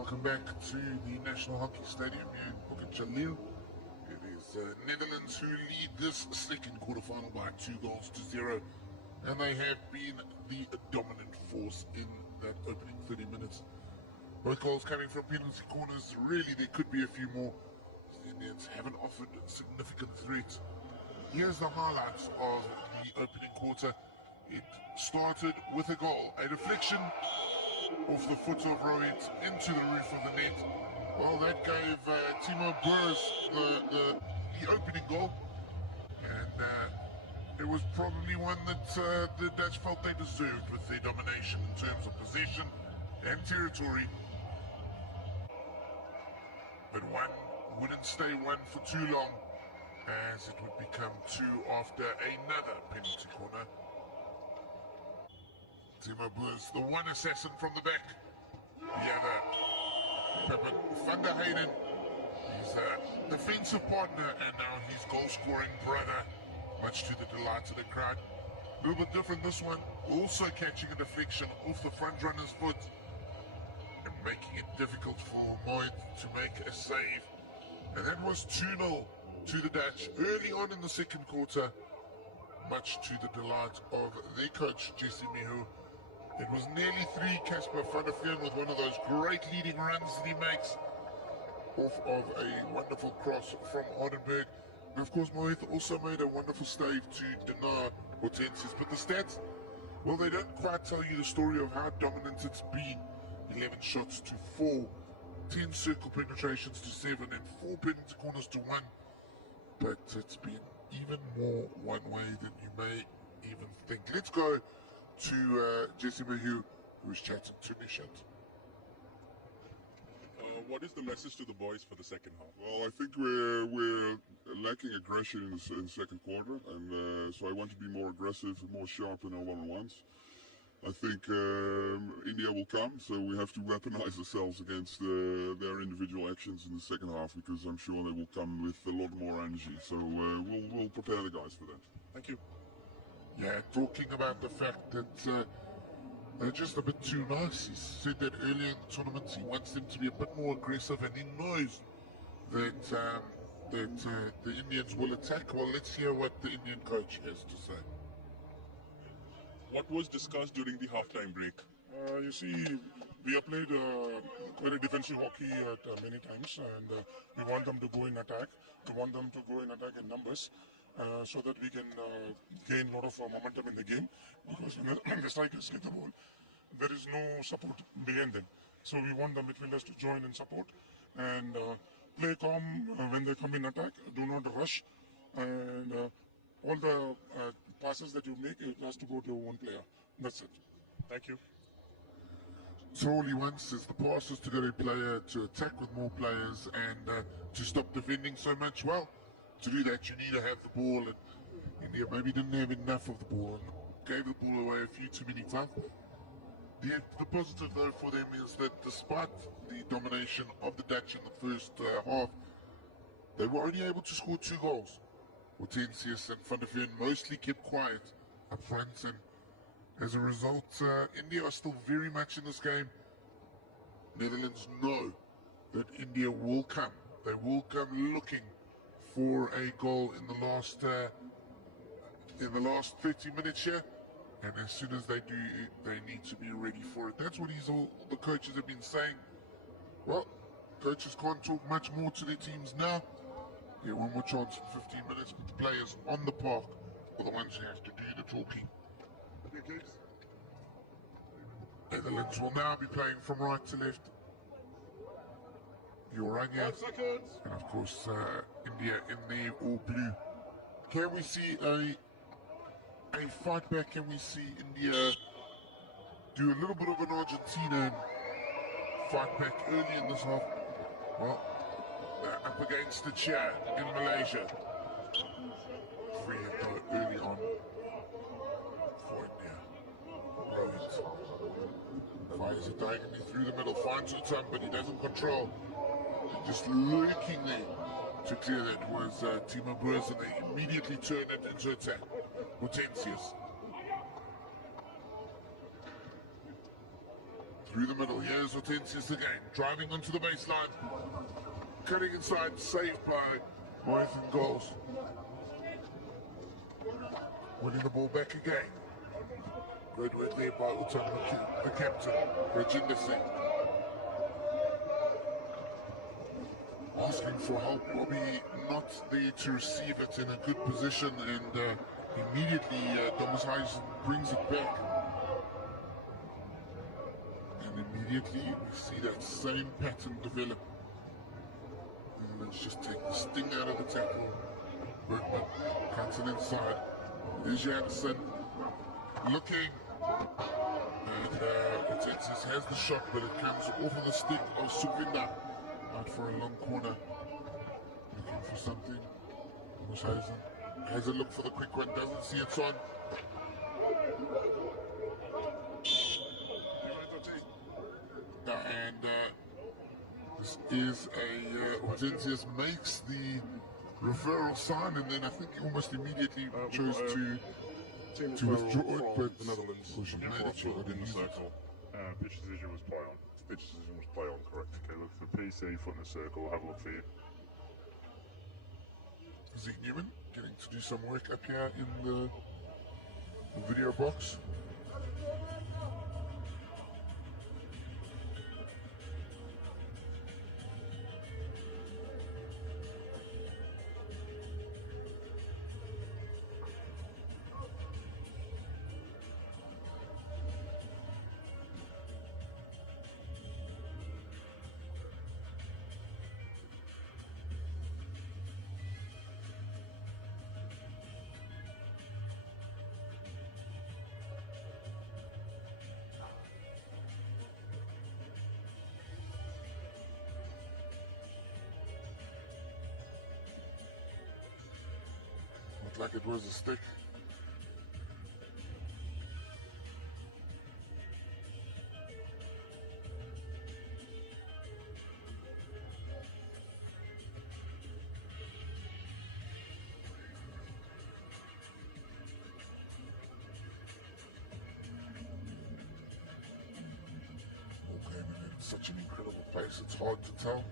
Welcome back to the National Hockey Stadium here in Bukit Jalil. It is Netherlands who lead this second quarterfinal by 2-0, and they have been the dominant force in that opening 30 minutes. Both goals coming from penalty corners. Really, there could be a few more. The Indians haven't offered significant threats. Here's the highlights of the opening quarter. It started with a goal, a deflection off the foot of Rohit into the roof of the net. Well, that gave Timo Boers the opening goal, and it was probably one that the Dutch felt they deserved with their domination in terms of possession and territory. But one wouldn't stay one for too long, as it would become two after another penalty corner. Timo Boers, the one assassin from the back. The other, Pepin van der Hayden. He's a defensive partner and now his goal-scoring brother, much to the delight of the crowd. A little bit different this one, also catching a deflection off the front runner's foot and making it difficult for Moit to make a save. And that was 2-0 to the Dutch early on in the second quarter, much to the delight of their coach, Jesse Mihu. It was nearly 3, Casper van der Veen with one of those great leading runs that he makes off of a wonderful cross from Hardenberg. And of course, Moith also made a wonderful save to deny Hortensius. But the stats, well, they don't quite tell you the story of how dominant it's been. 11 shots to 4, 10 circle penetrations to 7, and 4 penalty corners to 1. But it's been even more one way than you may even think. Let's go to Jesse Mihu, who's chatting to Nishant. What is the message to the boys for the second half? Well, I think we're lacking aggression in the second quarter, and so I want to be more aggressive, more sharp in our one-on-ones. I think India will come, so we have to weaponize ourselves against their individual actions in the second half, because I'm sure they will come with a lot more energy. So we'll prepare the guys for that. Thank you. Yeah, talking about the fact that they're just a bit too nice. He said that earlier in the tournament. He wants them to be a bit more aggressive, and he knows that the Indians will attack. Well, let's hear what the Indian coach has to say. What was discussed during the halftime break? You see, we have played very defensive hockey at many times, and we want them to go in attack. We want them to go in attack in numbers, so that we can gain a lot of momentum in the game. Because when the strikers get the ball, there is no support behind them. So we want the midfielders to join in support and play calm when they come in attack. Do not rush, and all the passes that you make, it has to go to one player. That's it. Thank you. So all he wants is the passes to go to a player, to attack with more players, and to stop defending so much. Well, to do that, you need to have the ball, and India maybe didn't have enough of the ball and gave the ball away a few too many times. The positive, though, for them is that despite the domination of the Dutch in the first half, they were only able to score 2 goals. Hortensius and Van der Veen mostly kept quiet up front, and as a result, India are still very much in this game. Netherlands know that India will come. They will come looking for a goal in the last 30 minutes here, and as soon as they do, they need to be ready for it. That's what all the coaches have been saying. Well, coaches can't talk much more to their teams now. Get one more chance in 15 minutes, but the players on the park are the ones who have to do the talking. Netherlands will now be playing from right to left. Urania, and of course India in the all blue. Can we see a fight back? Can we see India do a little bit of an Argentina fight back early in this half? Well, they're up against the chair in Malaysia. Free hit though early on for India. Rohit fires it diagonally through the middle, finds Utam, but he doesn't control. Just lurking there to clear that was Timo Boers, and they immediately turn it into attack. Hortensius through the middle. Here's Hortensius again, driving onto the baseline. Cutting inside, saved by Morrison Goals. Winning the ball back again. Great work there by Utamuki, the captain, Rajinder Singh. Asking for help, Bobby not there to receive it in a good position, and immediately Thomas Heisen brings it back. And immediately we see that same pattern develop. And let's just take the sting out of the tackle. Bergman cuts it inside. There's Jansen looking. And Hortensius has the shot, but it comes off of the stick of Suvinda. Out for a long corner, looking for something. Heisen has a look for the quick one, doesn't see it's on. And this is a Hortensius makes the referral sign, and then I think he almost immediately chose to withdraw it, but the Netherlands she made it short in the circle. Pitch decision was play on. Pitch decision was play on, correct. Okay, look for PC, foot in the circle, have a look for you. Zeke Newman getting to do some work up here in the video box. Like it was a stick. Ball came in at such an incredible pace, it's hard to tell.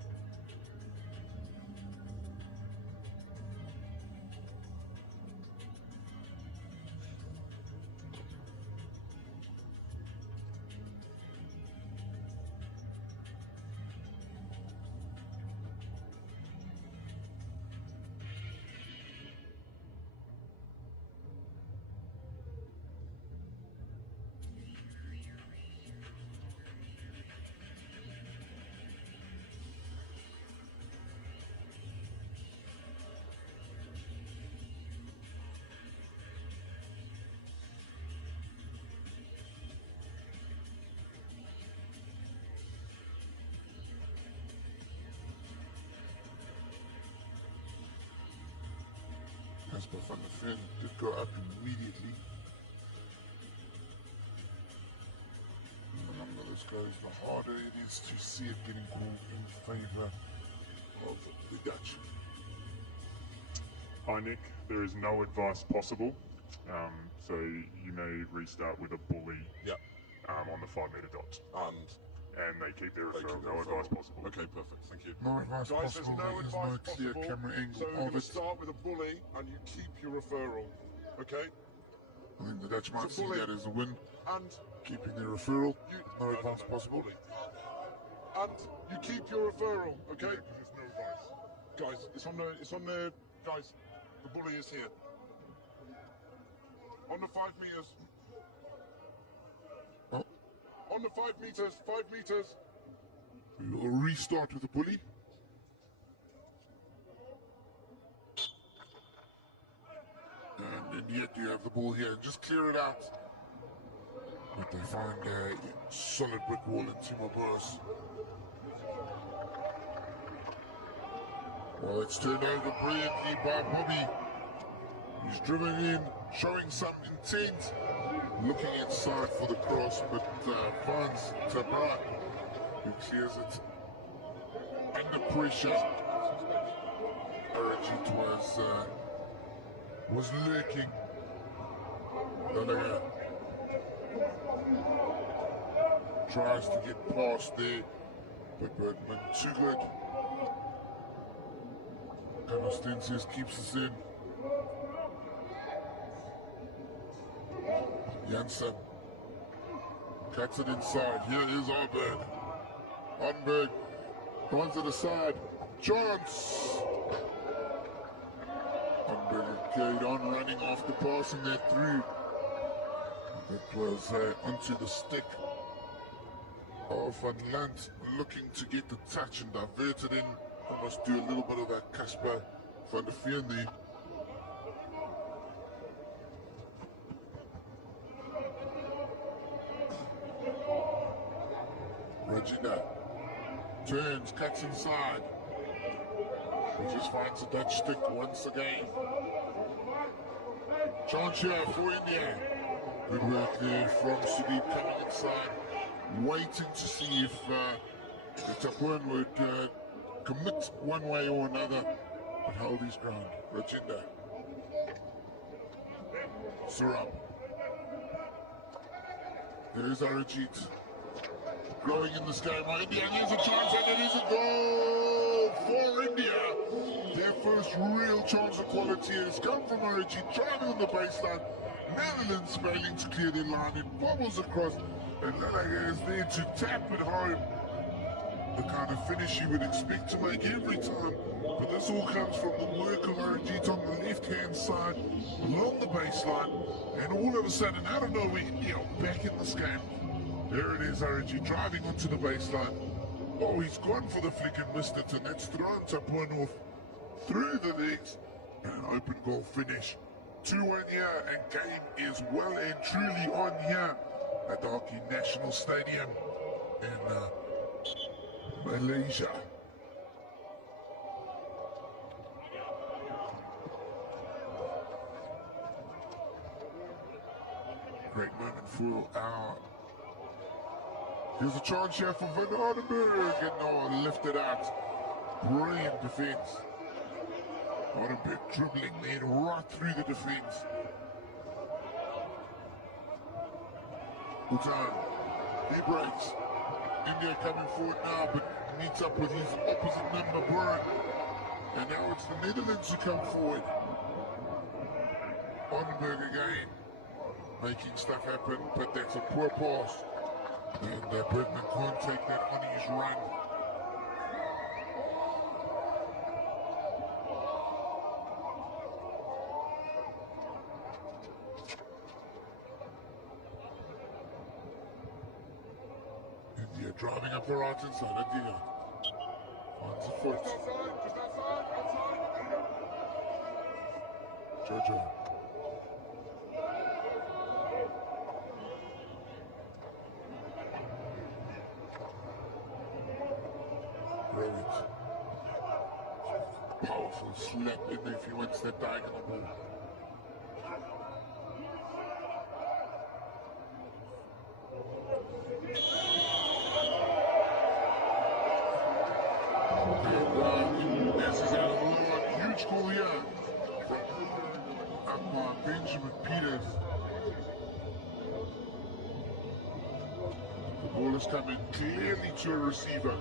Casper van der Ven did go up immediately. And the longer this goes, the harder it is to see it getting called in favour of the Dutch. Hi Nick, there is no advice possible, so you may restart with a bully on the 5 metre dot. And they keep their referral, no advice possible. Okay, perfect, thank you. No advice Guys, possible, there's no there is advice no clear possible, camera angle so we're going of to it. start with a bully and you keep your referral, okay? I think the Dutch might It's a see bully. that as a win, And keeping their referral, you... no advice possible. Bully. And you keep your referral, okay? There's no advice. Guys, it's on the, guys, the bully is here. On the 5 meters. Oh, On the 5 meters, 5 meters. we'll restart with the bully. And yet you have the ball here, just clear it out. But they find a solid brick wall in Timo Boas. Well, it's turned over brilliantly by Bobby. He's driven in, showing some intent, looking inside for the cross, but finds Tabra, who clears it under pressure. Arajit was lurking. tries to get past there, but Bergman too good. Canostensius keeps us in. Janssen cuts it inside. Here is Arberg. Arnberg runs it aside. Chance! Arnberg carried on running after passing that through. It was onto the stick of Van Lant, looking to get the touch and divert it in. Almost do a little bit of that Casper van der Veen there. Regina turns, cuts inside. He just finds a Dutch stick once again. Chance here for India. Good work there from Sudeep coming inside, waiting to see if the Tapuan would commit one way or another, but hold his ground. Rajinda. Surab. There is Arijit. Growing in this game. India, there's a chance and it is a goal for India. Their first real chance of quality has come from Arijit, driving on the baseline. Netherlands failing to clear their line. It bobbles across, and Lalaga is there to tap it home. The kind of finish you would expect to make every time, but this all comes from the work of Arijit on the left-hand side, along the baseline, and all of a sudden, out of nowhere, India back in this game. There it is, Arijit driving onto the baseline. Oh, he's gone for the flick and missed it, and that's thrown Tapuan off through the legs. An open goal finish. 2-1 here, and game is well and truly on here at the Hockey National Stadium in Malaysia. Great moment for our... Here's a chance here for Van Aardenburg, and oh, lifted out. Brilliant defense. Aardenburg dribbling there right through the defense. Bhutan, he breaks. India coming forward now, but meets up with his opposite number, Buran. And now it's the Netherlands who come forward. Aardenburg again, making stuff happen, but that's a poor pass. And Bergman can't take that on his run. India driving up the right hand side. India finds a foot. Jojo. Powerful slap in there if he wants that diagonal ball. And this is a huge goal here from Benjamin Peters. The ball is coming clearly to a receiver.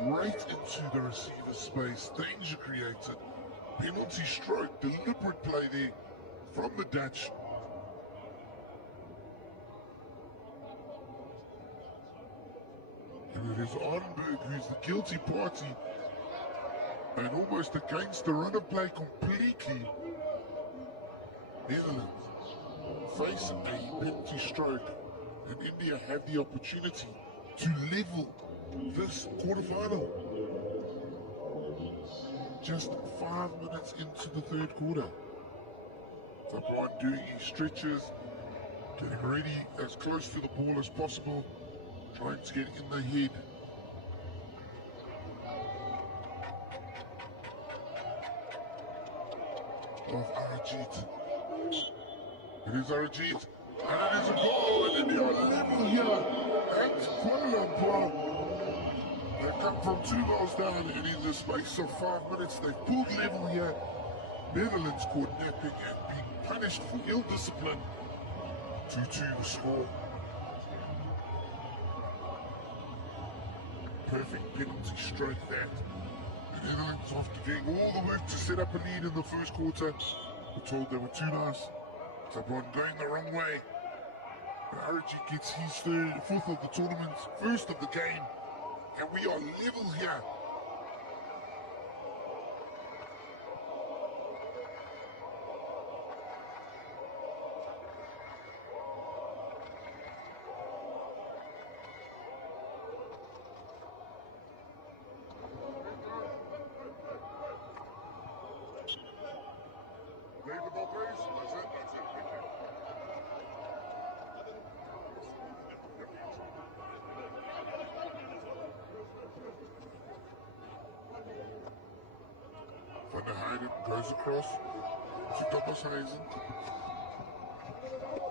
Right into the receiver space, danger created, penalty stroke, deliberate play there from the Dutch. And it is Aardenburg who's the guilty party, and almost against the run of play completely. Netherlands face a penalty stroke, and India have the opportunity to level this quarterfinal. Just 5 minutes into the third quarter. Tapuan doing his stretches, getting ready as close to the ball as possible, trying to get in the head. Of Arijit. It is Arijit, and it is a goal, and India are level here at Kuala Lumpur. They come from 2 goals down, and in the space of 5 minutes, they pulled level here. Netherlands caught napping and being punished for ill discipline 2-2 the score. Perfect penalty stroke that. The Netherlands, after doing all the work to set up a lead in the first quarter, were told they were too nice. Someone going the wrong way. RG gets his fourth of the tournament, first of the game, and we are level here. Leave the ball, please. That's it. Thank you. Van der Heijden goes across to Thomas Hazen.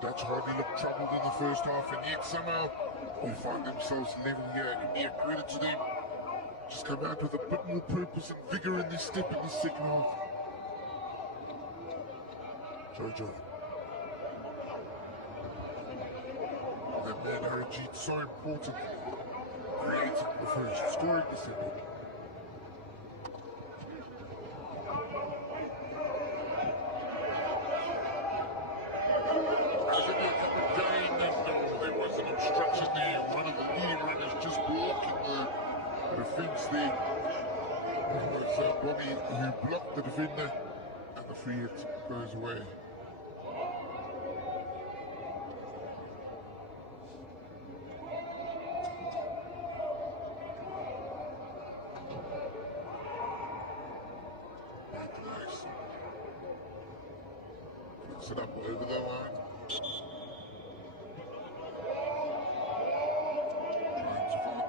Dutch hardly looked troubled in the first half, and yet somehow they find themselves level here. India, credit to them, just come out with a bit more purpose and vigour in this step in the second half. Jojo. That man Harijit, so important. Creating the first, scoring the second. There was an obstruction there. One of the leading runners just blocking the defence there. It was Bobby who blocked the defender, and the free hit goes away. Flicks it up over the line.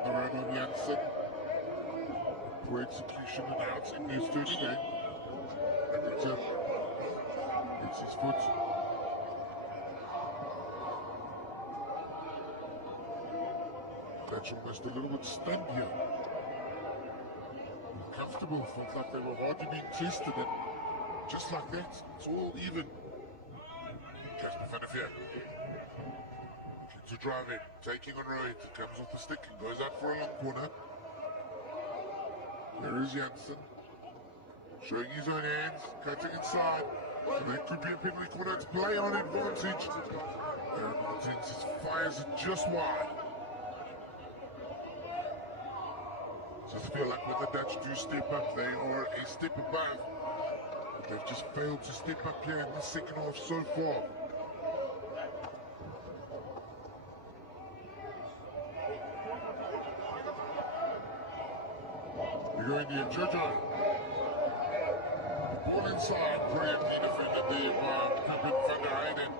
The run on Janssen. Poor execution and out in his third game. Hamilton hits his foot. That's almost a little bit stunned here. Comfortable, felt like they were hardly being tested, and just like that, it's all even. Casper van der Veer. To drive in, taking on road, it comes off the stick and goes out for a long corner. There is Janssen, showing his own hands, cutting inside. And that could be a penalty corner to play on advantage. Martins fires it just wide. Just feel like when the Dutch do step up, they are a step above. But they've just failed to step up here in the second half so far. Going near Jojo. Ball inside, brilliantly defended there by Pipin van der Heijden.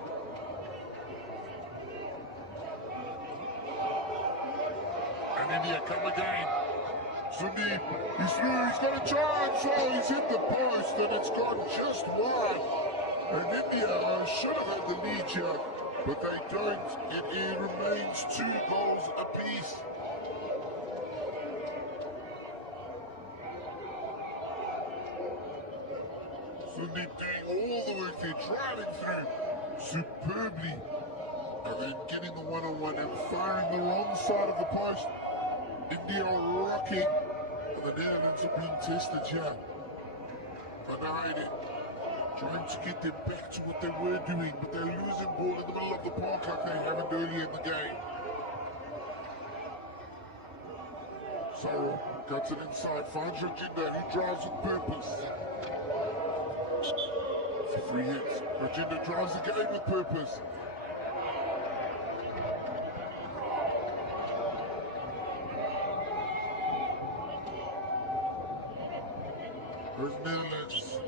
And India come again. Sundeep, he's through, he's got a chance. Oh, he's hit the post and it's gone just wide. And India should have had the lead here, but they don't. It remains 2 goals apiece. Sundeep doing all the work there, driving through superbly, and then getting the one-on-one and firing the wrong side of the post. India rocking, and the Netherlands are being tested here. Van der Heijden trying to get them back to what they were doing, but they're losing ball in the middle of the park like they haven't earlier in the game. Sorrow cuts it inside, finds Rajinder, who drives with purpose. It's a free hit. Rajinder drives the game with purpose. There's Netherlands.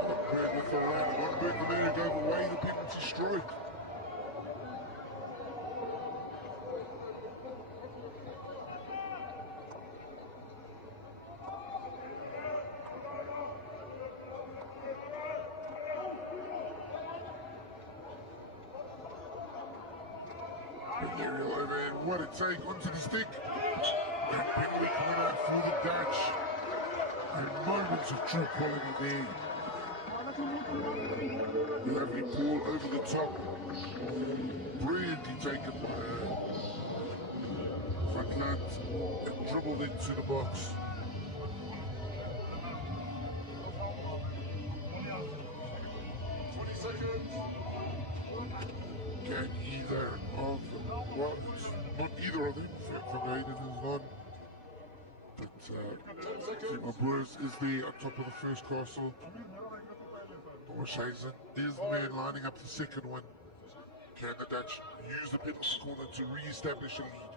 One bird with the line, one bird the minute over away the penalty stroke. Aerial overhand, what a take onto the stick. And penalty corner for the Dutch. And moments of true quality there. Lovely ball over the top. Brilliantly taken by Frontland and dribbled into the box. Can either of well, not either of them, Vermeulen is on. But Brewers is there on top of the first castle. Oosthuizen is the man lining up the second one. Can the Dutch use the penalty corner to re-establish a lead?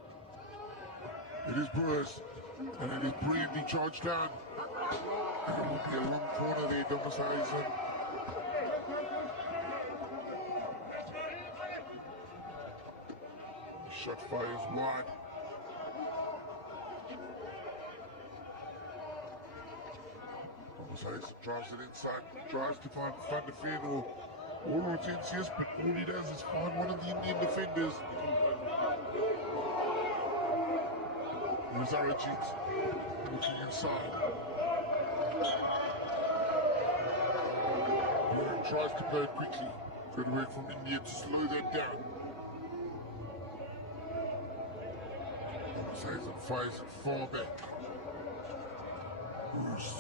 It is Brewers, and it is brilliantly charged down. And it will be a long corner there, Oosthuizen. Shot fires wide. Oosthuizen drives it inside, tries to find Van der Ven or Hortensius, but all he does is find one of the Indian defenders. Here's Arajit looking inside. He tries to play it quickly. Good work from India to slow that down. Oosthuizen fires it far back. Bruce